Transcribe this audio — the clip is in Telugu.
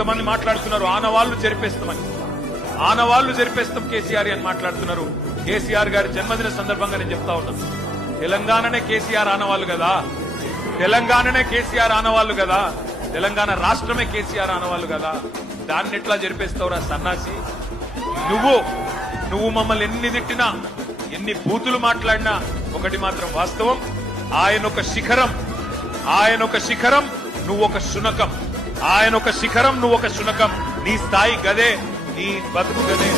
కొంతమంది మాట్లాడుతున్నారు ఆనవాళ్లు జరిపేస్తామని. ఆనవాళ్లు జరిపేస్తాం కేసీఆర్ అని మాట్లాడుతున్నారు. కేసీఆర్ గారి జన్మదిన సందర్భంగా నేను చెప్తా ఉన్నాను, తెలంగాణనే కేసీఆర్ ఆనవాళ్లు కదా, తెలంగాణనే కేసీఆర్ ఆనవాళ్లు కదా, తెలంగాణ రాష్ట్రమే కేసీఆర్ ఆనవాళ్లు కదా, దాన్ని ఎట్లా జరిపేస్తావురా సన్నాసి. నువ్వు మమ్మల్ని ఎన్ని తిట్టినా, ఎన్ని బూతులు మాట్లాడినా ఒకటి మాత్రం వాస్తవం, ఆయన ఒక శిఖరం, నువ్వు ఒక శునకం. ఆయన ఒక శిఖరం, నువ్వు ఒక శునకం. నీ స్థాయి గదే, నీ బతుకు గదే.